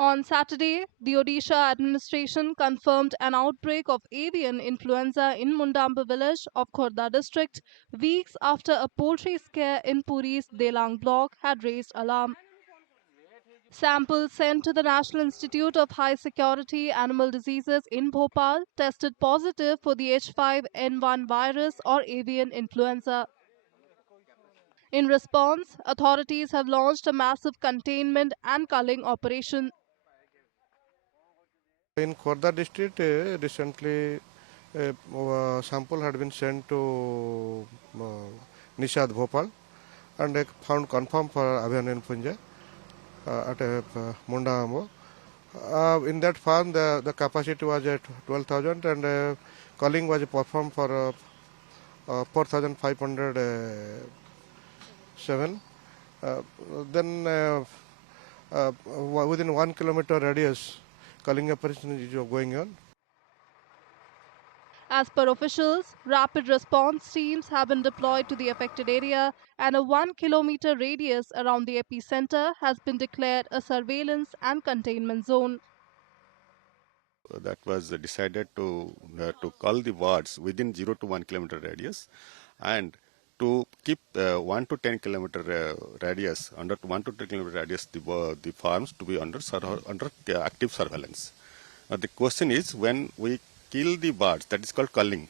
On Saturday, the Odisha administration confirmed an outbreak of avian influenza in Mundamba village of Khorda district, weeks after a poultry scare in Puri's Delang block had raised alarm. Samples sent to the National Institute of High Security Animal Diseases in Bhopal tested positive for the H5N1 virus or avian influenza. In response, authorities have launched a massive containment and culling operation. In Khorda district, recently sample had been sent to Nishad Bhopal and found confirmed for avian influenza at Munda Ambo. In that farm, the capacity was at 12,000 and culling was performed for 4,507. Uh, then within 1 kilometer radius, culling operation is going on. As per officials, rapid response teams have been deployed to the affected area and a 1 kilometer radius around the epicenter has been declared a surveillance and containment zone. That was decided to cull the wards within 0 to 1 kilometer radius, and to keep 1 to 10 kilometer radius, under 1 to 10 kilometer radius, the farms to be under active surveillance. The question is, when we kill the birds, that is called culling.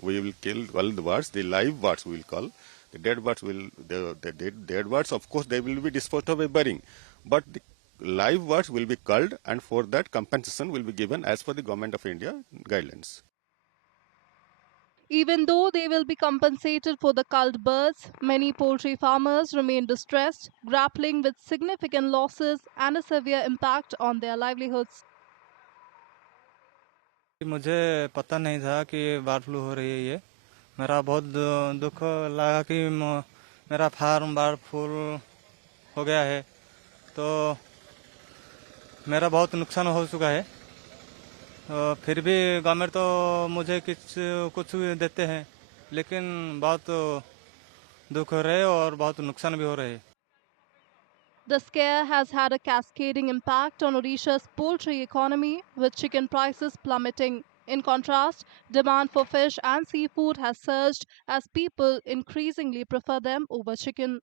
We will kill all the birds. The live birds we will cull. The dead birds will the dead birds, of course, they will be disposed of by burying, but the live birds will be culled, and for that compensation will be given as per the Government of India guidelines. Even though they will be compensated for the culled birds, many poultry farmers remain distressed, grappling with significant losses and a severe impact on their livelihoods. मुझे पता नहीं था कि bird flu हो रही है ये। मेरा बहुत दुख लगा कि मेरा फार्म बर्ड फ्लू हो गया है, तो मेरा बहुत नुकसान हो चुका है। फिर भी गवर्नमेंट तो मुझे कुछ देते हैं, लेकिन बहुत दुख हो रहे और बहुत नुकसान भी हो रहे हैं। The scare has had a cascading impact on Odisha's poultry economy, with chicken prices plummeting. In contrast, demand for fish and seafood has surged as people increasingly prefer them over chicken.